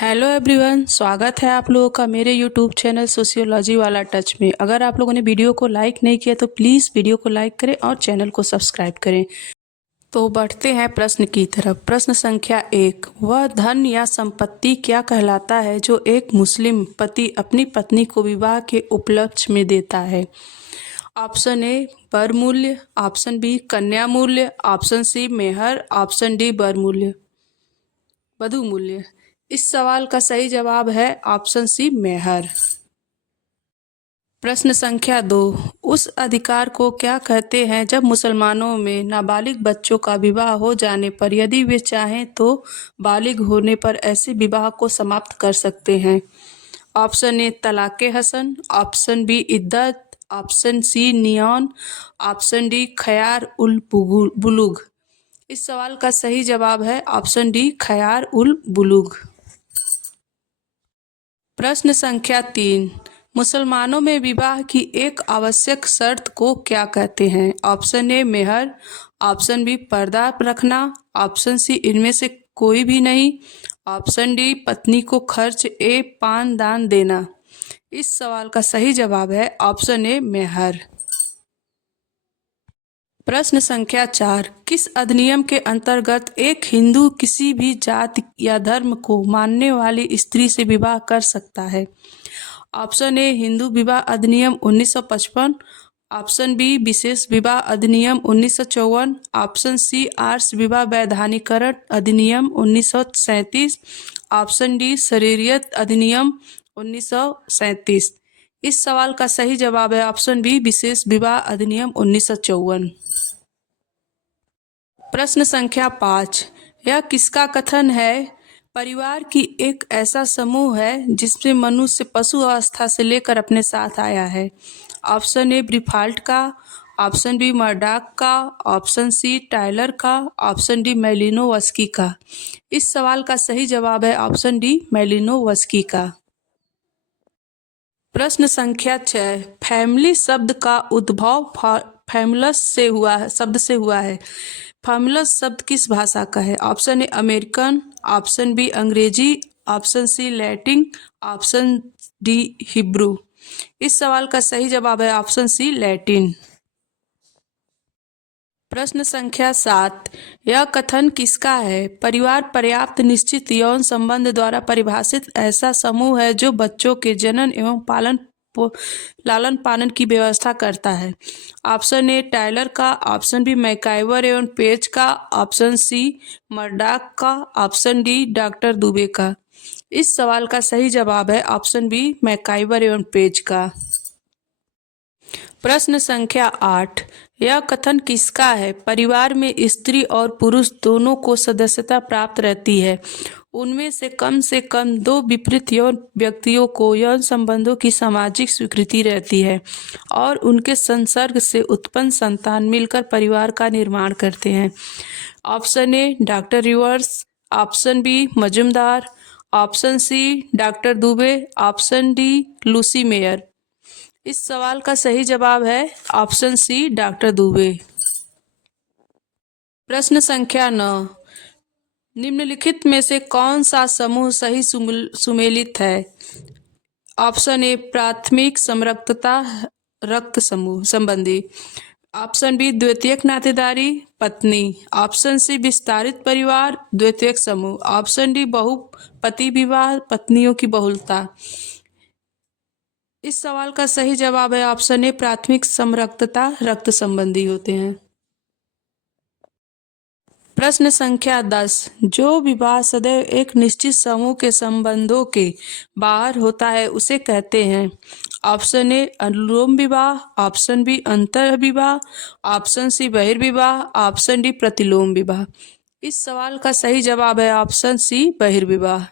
Hello everyone, स्वागत है आप लोगों का मेरे यूट्यूब चैनल सोशियोलॉजी वाला टच में। अगर आप लोगों ने वीडियो को लाइक नहीं किया तो प्लीज़ वीडियो को लाइक करें और चैनल को सब्सक्राइब करें। तो बढ़ते हैं प्रश्न की तरफ। प्रश्न संख्या 1, वह धन या संपत्ति क्या कहलाता है जो एक मुस्लिम पति अपनी पत्नी को विवाह के उपलक्ष्य में देता है? ऑप्शन ए वर मूल्य, ऑप्शन बी कन्या मूल्य, ऑप्शन सी मेहर, ऑप्शन डी वर मूल्य वधु मूल्य। इस सवाल का सही जवाब है ऑप्शन सी मेहर। प्रश्न संख्या 2, उस अधिकार को क्या कहते हैं जब मुसलमानों में नाबालिग बच्चों का विवाह हो जाने पर यदि वे चाहें तो बालिग होने पर ऐसे विवाह को समाप्त कर सकते हैं? ऑप्शन ए तलाक़े हसन, ऑप्शन बी इद्दत, ऑप्शन सी नियॉन, ऑप्शन डी खयार उल बुलूग। इस सवाल का सही जवाब है ऑप्शन डी खयार उल बुलूग। प्रश्न संख्या 3, मुसलमानों में विवाह की एक आवश्यक शर्त को क्या कहते हैं? ऑप्शन ए मेहर, ऑप्शन बी पर्दा रखना, ऑप्शन सी इनमें से कोई भी नहीं, ऑप्शन डी पत्नी को खर्च ए पान दान देना। इस सवाल का सही जवाब है ऑप्शन ए मेहर। प्रश्न संख्या 4, किस अधिनियम के अंतर्गत एक हिंदू किसी भी जाति या धर्म को मानने वाली स्त्री से विवाह कर सकता है? ऑप्शन ए हिंदू विवाह अधिनियम 1955, ऑप्शन बी विशेष विवाह अधिनियम 1954, ऑप्शन सी आर्ष विवाह वैधानिकरण अधिनियम 1937, ऑप्शन डी शरीयत अधिनियम 1937। इस सवाल का सही जवाब है ऑप्शन बी विशेष विवाह अधिनियम 1954। प्रश्न संख्या 5, यह किसका कथन है? परिवार की एक ऐसा समूह है जिसमें मनुष्य पशु अवस्था से लेकर अपने साथ आया है। ऑप्शन ए ब्रीफाल्ट का, ऑप्शन बी मर्डॉक का, ऑप्शन सी टायलर का, ऑप्शन डी मैलिनोवस्की का। इस सवाल का सही जवाब है ऑप्शन डी मैलिनोवस्की का। प्रश्न संख्या 6, फैमिली शब्द का उद्भव फैमुलस से हुआ है, शब्द से हुआ है। फैमुलस शब्द किस भाषा का है? Option A American, option B अंग्रेजी, option C Latin, option D Hebrew. इस सवाल का सही जवाब है ऑप्शन सी लैटिन। प्रश्न संख्या 7, यह कथन किसका है? परिवार पर्याप्त निश्चित यौन संबंध द्वारा परिभाषित ऐसा समूह है जो बच्चों के जनन एवं लालन पालन की व्यवस्था करता है। ऑप्शन ए टायलर का, ऑप्शन बी मैकाइवर एवं पेज का, ऑप्शन सी मर्डॉक का, ऑप्शन डी डॉक्टर दुबे का। इस सवाल का सही जवाब है ऑप्शन बी मैकाइवर एवं पेज का। प्रश्न संख्या 8, यह कथन किसका है? परिवार में स्त्री और पुरुष दोनों को सदस्यता प्राप्त रहती है। उनमें से कम 2 विपरीत यौन व्यक्तियों को यौन संबंधों की सामाजिक स्वीकृति रहती है और उनके संसर्ग से उत्पन्न संतान मिलकर परिवार का निर्माण करते हैं। Option A doctor Rivers, option B Majumdar, option C doctor Dubey, option D Lucy Mair. इस सवाल का सही जवाब है ऑप्शन सी डॉक्टर दुबे। प्रश्न संख्या 9, निम्नलिखित में से कौन सा समूह सही सुमेलित है? ऑप्शन ए प्राथमिक समरक्तता रक्त समूह संबंधी, ऑप्शन बी द्वितीयक नातेदारी पत्नी, ऑप्शन सी विस्तारित परिवार द्वितीयक समूह, ऑप्शन डी बहुपति विवाह पत्नियों की बहुलता। इस सवाल का सही जवाब है ऑप्शन ए प्राथमिक समरक्तता रक्त संबंधी होते हैं। प्रश्न संख्या 10, जो विवाह सदैव एक निश्चित समूह के संबंधों के बाहर होता है उसे कहते हैं? ऑप्शन ए अनुलोम विवाह, ऑप्शन बी अंतर विवाह, ऑप्शन सी बहिर्विवाह, ऑप्शन डी प्रतिलोम विवाह। इस सवाल का सही जवाब है ऑप्शन सी बहिर्विवाह।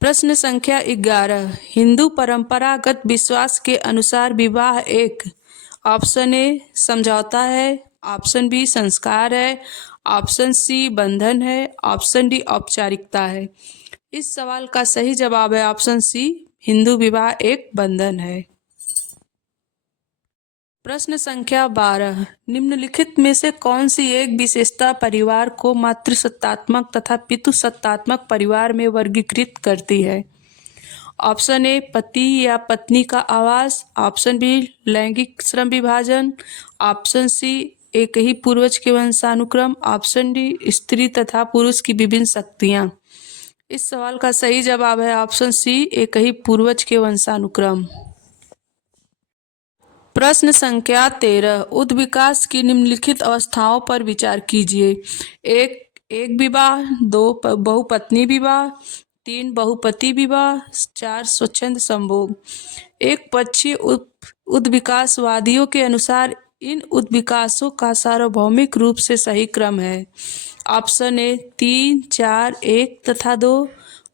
प्रश्न संख्या 11, हिंदू परंपरागत विश्वास के अनुसार विवाह एक, ऑप्शन ए समझौता है, ऑप्शन बी संस्कार है, ऑप्शन सी बंधन है, ऑप्शन डी औपचारिकता है। इस सवाल का सही जवाब है ऑप्शन सी हिंदू विवाह एक बंधन है। प्रश्न संख्या 12। निम्नलिखित में से कौन सी एक विशेषता परिवार को मातृसत्तात्मक तथा पितृसत्तात्मक परिवार में वर्गीकृत करती है? ऑप्शन ए पति या पत्नी का आवास, ऑप्शन बी लैंगिक श्रम विभाजन, ऑप्शन सी एक ही पूर्वज के वंशानुक्रम, ऑप्शन डी स्त्री तथा पुरुष की विभिन्न शक्तियां। इस सवाल का सही जवाब है ऑप्शन सी एक ही पूर्वज के वंशानुक्रम। प्रश्न संख्या 13। उद् विकास की निम्नलिखित अवस्थाओं पर विचार कीजिए। एक विवाह, दो बहुपत्नी विवाह, 3 बहुपति विवाह, 4 स्वच्छंद संभोग। एक पक्षीय उद्विकासवादियों के अनुसार इन उद्विकासों का सार्वभौमिक रूप से सही क्रम है। ऑप्शन ए 3, 4, 1 तथा 2,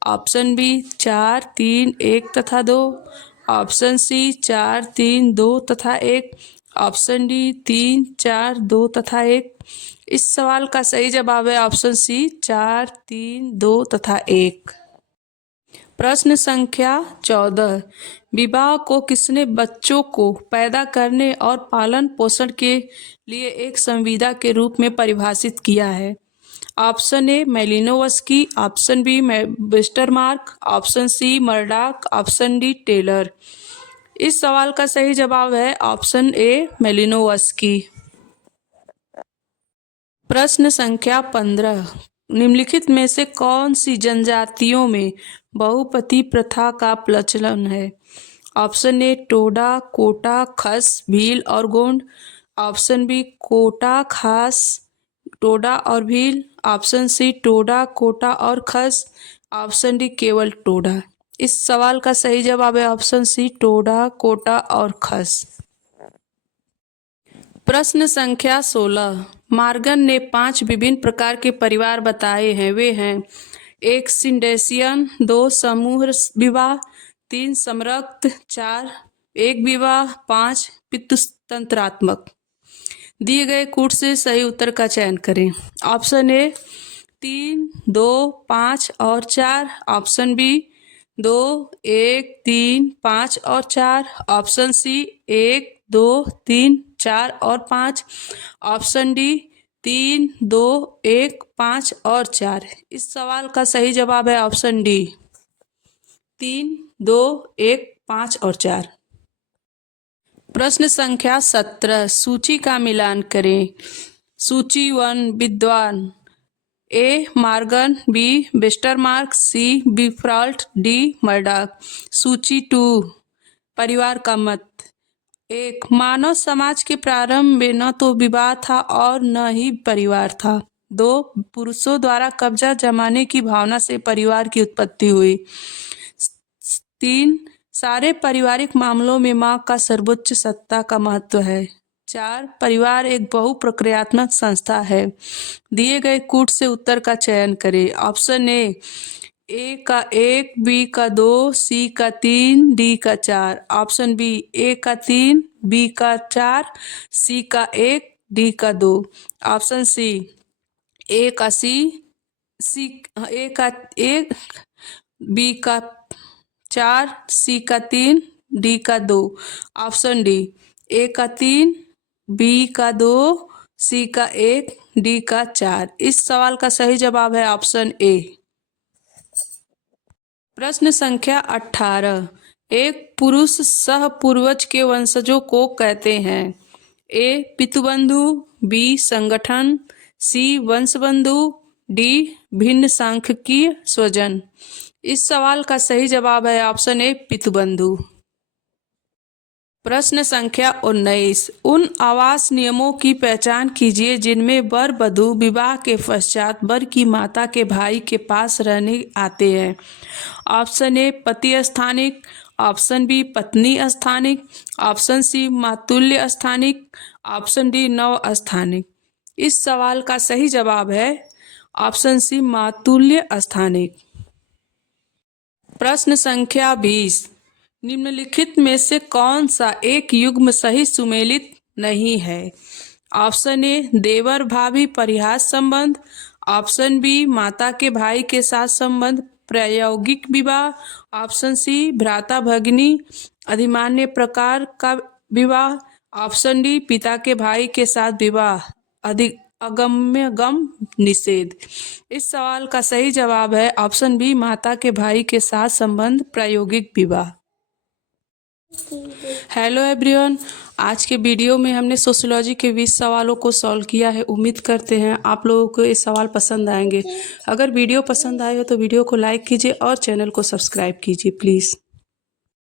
ऑप्शन बी 4, 3, 1 तथा 2, ऑप्शन सी 4, 3, 2 तथा 1, ऑप्शन डी 3, 4, 2 तथा 1। इस सवाल का सही जवाब है ऑप्शन सी 4, 3, 2 तथा 1। प्रश्न संख्या 14। विवाह को किसने बच्चों को पैदा करने और पालन पोषण के लिए एक संविदा के रूप में परिभाषित किया है? Option A Malinowski, option B Westermarck, option C Murdock, option D Tylor. इस सवाल का सही जवाब है ऑप्शन ए मेलिनोवस्की। प्रश्न संख्या 15। निम्नलिखित में से कौन सी जनजातियों में बहुपति प्रथा का प्रचलन है? ऑप्शन ए टोडा, कोटा, खस, भील और गोंड, ऑप्शन बी कोटा, खास, टोडा और भील, ऑप्शन सी टोडा, कोटा और खस, ऑप्शन डी केवल टोडा। इस सवाल का सही जवाब है ऑप्शन सी टोडा, कोटा और खस। प्रश्न संख्या 16। मॉर्गन ने 5 विभिन्न प्रकार के परिवार बताए हैं। वे हैं 1 सिंडेशियन, 2 समूह विवाह, 3 समरक्त, 4 एक विवाह, 5 पितृतंत्रात्मक। दिए गए कूट से सही उत्तर का चयन करें। ऑप्शन ए 3, 2, 5 और 4, ऑप्शन बी 2, 1, 3, 5 और 4, ऑप्शन सी 1, 2, 3, 4 और 5, ऑप्शन डी 3, 2, 1, 5 और 4। इस सवाल का सही जवाब है ऑप्शन डी 3, 2, 1, 5 और 4। प्रश्न संख्या 17। सूची का मिलान करें। सूची 1 विद्वान, ए मॉर्गन, बी वेस्टरमार्क, सी बिफ्राल्ट, डी मर्डॉक। सूची 2 परिवार का मत। 1 मानव समाज के प्रारंभ में न तो विवाह था और न ही परिवार था। 2 पुरुषों द्वारा कब्जा जमाने की भावना से परिवार की उत्पत्ति हुई। 3 सारे पारिवारिक मामलों में मां का सर्वोच्च सत्ता का महत्व है। 4 परिवार एक बहुप्रक्रियात्मक संस्था है। दिए गए कूट से उत्तर का चयन करें। ऑप्शन ए का 1, बी का 2, सी का 3, डी का 4, ऑप्शन बी ए का 3, बी का 4, सी का 1, डी का 2, ऑप्शन सी ए का ए का 1, बी का 4, सी का 3, डी का 2, ऑप्शन डी ए का 3, बी का 2, सी का 1, डी का 4। इस सवाल का सही जवाब है ऑप्शन ए। प्रश्न संख्या 18। एक पुरुष सह पूर्वज के वंशजों को कहते हैं। ए पितृबंधु, बी संगठन, सी वंशबंधु, डी भिन्न सांख्यिकीय स्वजन। इस सवाल का सही जवाब है ऑप्शन ए पितृबंधु। प्रश्न संख्या 19। उन आवास नियमों की पहचान कीजिए जिनमें वर वधू विवाह के पश्चात वर की माता के भाई के पास रहने आते हैं। ऑप्शन ए पति स्थानिक, ऑप्शन बी पत्नी स्थानिक, ऑप्शन सी मातुल्य स्थानिक, ऑप्शन डी नव स्थानिक। इस सवाल का सही जवाब है ऑप्शन सी मातुल्य स्थानिक। प्रश्न संख्या 20। निम्नलिखित में से कौन सा एक युग्म सही सुमेलित नहीं है? ऑप्शन ए देवर भाभी परिहास संबंध, ऑप्शन बी माता के भाई के साथ संबंध प्रायोगिक विवाह, ऑप्शन सी भ्राता भगिनी अधिमान्य प्रकार का विवाह, ऑप्शन डी पिता के भाई के साथ विवाह, अधिक अगम्य गम निषेध। इस सवाल का सही जवाब है ऑप्शन बी माता के भाई के साथ संबंध प्रायोगिक विवाह। हेलो एवरीवन, आज के वीडियो में हमने सोशियोलॉजी के 20 सवालों को सॉल्व किया है। उम्मीद करते हैं आप लोगों को ये सवाल पसंद आएंगे। अगर वीडियो पसंद आए हो तो वीडियो को लाइक कीजिए और चैनल को सब्सक्राइब कीजिए प्लीज़।